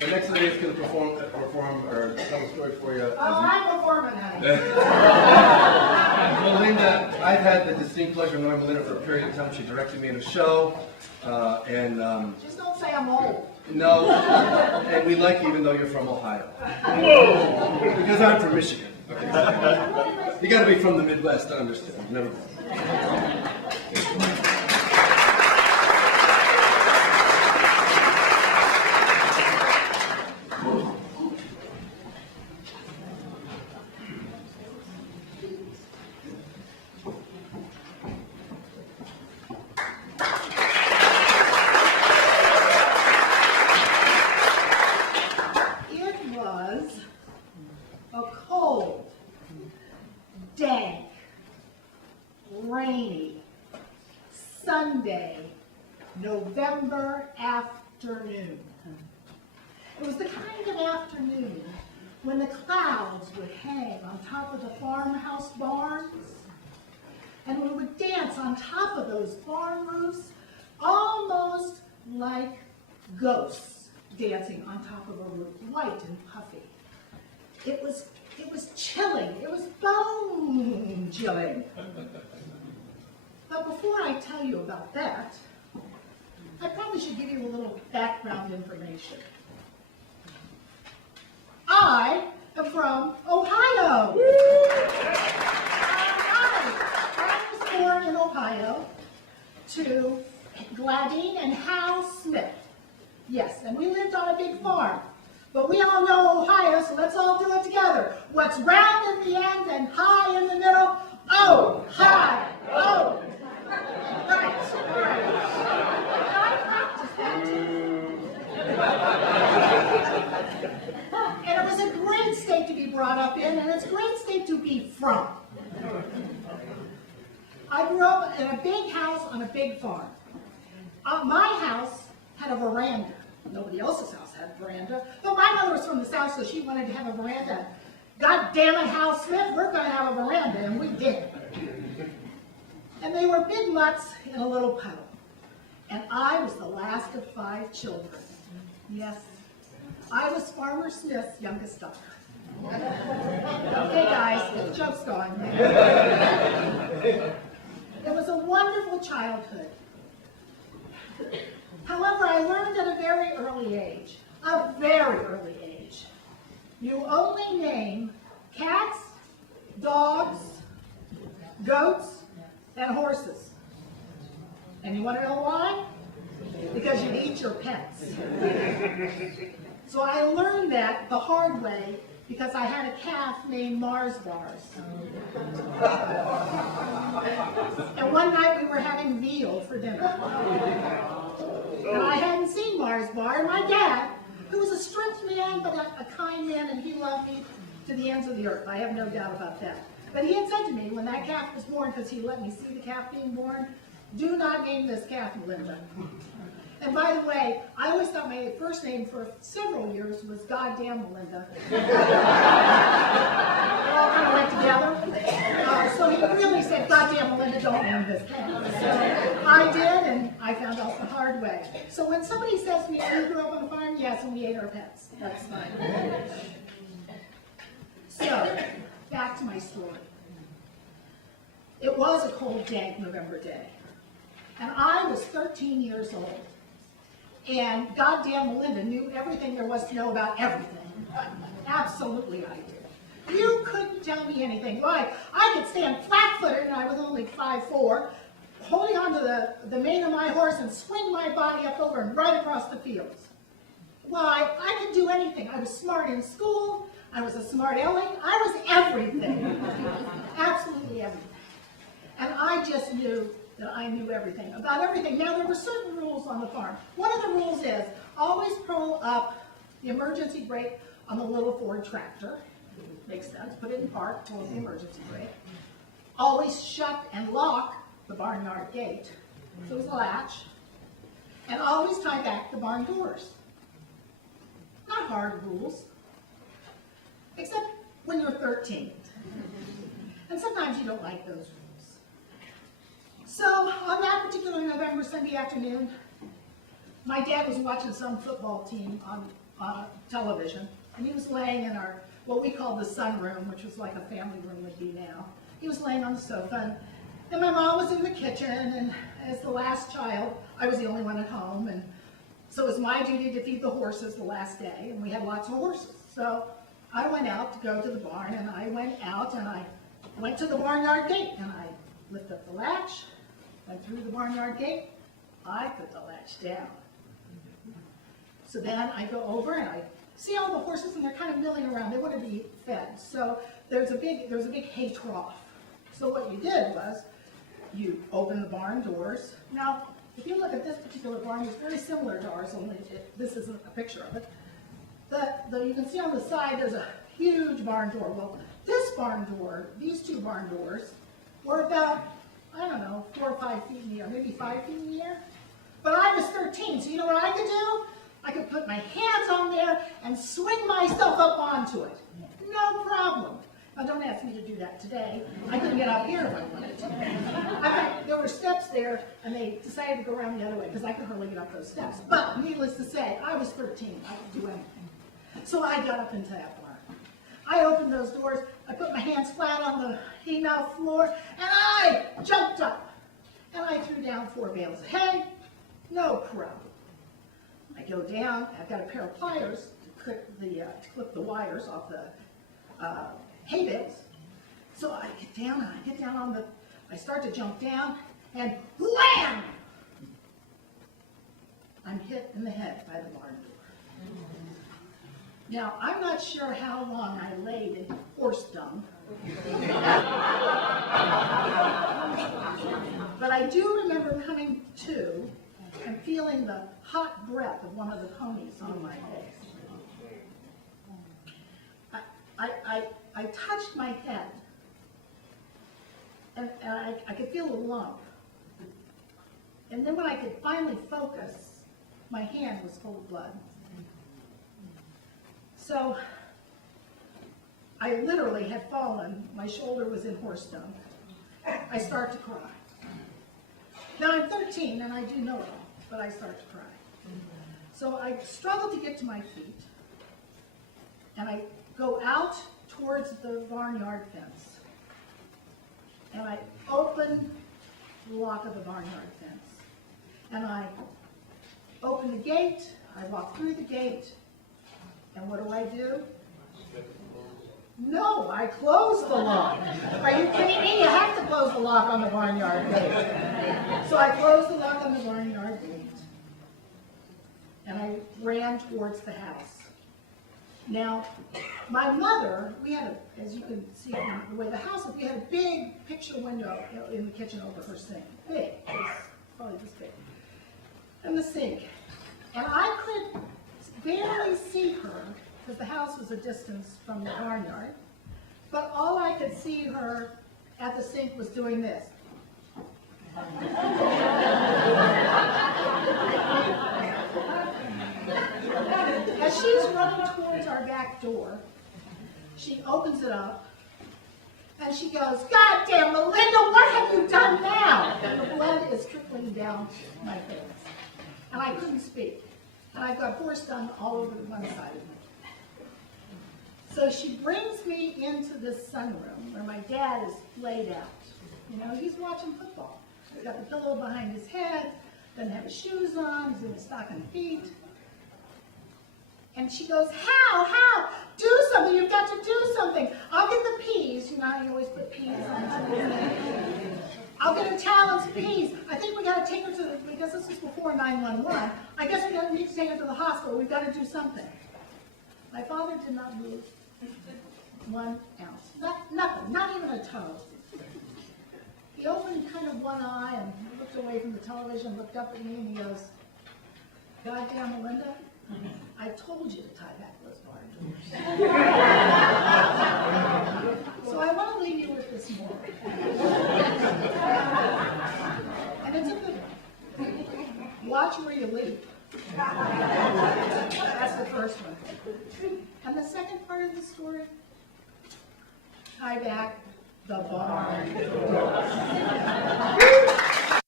The next lady is going to perform or tell a story for you. Oh, I'm performing, honey. Melinda, I've had the distinct pleasure of knowing Melinda for a period of time. She directed me in a show, Just don't say I'm old. no, and we like you even though you're from Ohio. Whoa! Because I'm from Michigan. Okay. You got to be from the Midwest to understand. Never mind. It was a cold, dank, rainy, Sunday, November afternoon. It was the kind of afternoon when the clouds would hang on top of the farmhouse barns, and we would dance on top of those barn roofs, almost like ghosts dancing on top of a roof, white and puffy. It was chilling. It was bone chilling. But before I tell you about that, I probably should give you a little background information. I am from Ohio. I was born in Ohio to Gladine and Hal Smith. Yes, and we lived on a big farm. But we all know Ohio, so let's all do it together. What's round in the end and high in the middle? Oh, hi, oh. Right, all right. I practiced that too. And it was a great state to be brought up in, and it's a great state to be from. I grew up in a big house on a big farm. My house had a veranda. Nobody else's house had a veranda. But my mother was from the South, so she wanted to have a veranda. God damn it, Hal Smith, we're going to have a veranda, and we did. And they were big mutts in a little puddle. And I was the last of 5 children. Yes, I was Farmer Smith's youngest daughter. Okay, guys, the joke's gone. It was a wonderful childhood. However, I learned at a very early age, you only name cats, dogs, goats, and horses. And you want to know why? Because you eat your pets. So I learned that the hard way because I had a calf named Mars Bars. And one night we were having veal for dinner. And I hadn't seen Mars Bar, and my dad, who was a strict man but a kind man, and he loved me to the ends of the earth. I have no doubt about that. But he had said to me when that calf was born, because he let me see the calf being born, do not name this calf Melinda. And by the way, I always thought my first name for several years was Goddamn Melinda. They all kind of went together. So he really said, Goddamn Melinda, don't name this calf. So I did, and I found out the hard way. So when somebody says to me, you grew up on a farm? Yes, and we ate our pets. That's fine. So, back to my story. It was a cold, dank November day. And I was 13 years old. And goddamn Melinda knew everything there was to know about everything. Absolutely I did. You couldn't tell me anything. Why? I could stand flat-footed, and I was only 5'4", holding onto the mane of my horse and swing my body up over and right across the fields. Why? I could do anything. I was smart in school. I was a smart aleck. I was everything. Absolutely everything. And I just knew that I knew everything, about everything. Now, there were certain rules on the farm. One of the rules is always pull up the emergency brake on the little Ford tractor. Makes sense. Put it in park, pull the emergency brake. Always shut and lock the barnyard gate. So it was a latch. And always tie back the barn doors. Not hard rules. Except when you're 13. And sometimes you don't like those rules. So on that particular November Sunday afternoon, my dad was watching some football team on television, and he was laying in our, what we called the sunroom, which was like a family room would be now. He was laying on the sofa, and my mom was in the kitchen, and as the last child, I was the only one at home, and so it was my duty to feed the horses the last day, and we had lots of horses. So I went out to go to the barn, and I went out, and I went to the barnyard gate, and I lifted up the latch, went through the barnyard gate, I put the latch down. So then I go over and I see all the horses, and they're kind of milling around. They want to be fed. So there's a big hay trough. So what you did was you open the barn doors. Now, if you look at this particular barn, it's very similar to ours, only this isn't a picture of it. You can see on the side there's a huge barn door. Well, this barn door, these two barn doors, were about, I don't know, 4 or 5 feet in the air, maybe 5 feet in the air. But I was 13, so you know what I could do? I could put my hands on there and swing myself up onto it. No problem. Now, don't ask me to do that today. I couldn't get up here if I wanted to. There were steps there, and they decided to go around the other way because I could hardly get up those steps. But needless to say, I was 13. I could do anything. So I got up into that barn. I opened those doors. I put my hands flat on the hay-mow floor, and I jumped up. And I threw down 4 bales of hay. No problem. I go down. I've got a pair of pliers to clip the wires off the hay bales. So I get down on I start to jump down, and wham! I'm hit in the head by the barn door. Now, I'm not sure how long I laid in horse dung, but I do remember coming to and feeling the hot breath of one of the ponies on my face. I touched my head, and I could feel a lump. And then when I could finally focus, my hand was full of blood. So I literally had fallen. My shoulder was in horse dung. I start to cry. Now I'm 13 and I do know it all, but I start to cry. So I struggle to get to my feet, and I go out towards the barnyard fence, and I open the lock of the barnyard fence, and I open the gate. I walk through the gate, and what do? No, I close the lock. Are you kidding me? You have to close the lock on the barnyard gate. So I closed the lock on the barnyard gate, and I ran towards the house. Now, my mother, we had, as you can see from the way the house is, we had a big picture window in the kitchen over her sink. Big, probably this big. And the sink. And I could barely see her, because the house was a distance from the barnyard, but all I could see her at the sink was doing this. As she's running towards our back door, she opens it up, and she goes, "God damn, Melinda, what have you done now?" And the blood is trickling down my face, and I couldn't speak. And I've got horse dung all over one side of me. So she brings me into this sunroom where my dad is laid out. You know, he's watching football. He's got the pillow behind his head, doesn't have his shoes on, he's in his stocking feet. And she goes, How? Do something, you've got to do something. I'll get the peas, you know how you always put peas on something. I'll get a towel and some peas. I think we got to take her to because this was before 911, I guess we need to take her to the hospital. We've got to do something. My father did not move 1 ounce. Nothing, not even a toe. He opened kind of one eye and looked away from the television, looked up at me, and he goes, "Goddamn, Melinda, I told you to tie back those barn doors." So I want to leave you with this moral. And it's a good one. Watch where you leap. That's the first one. And the second part of the story, tie back the barn doors.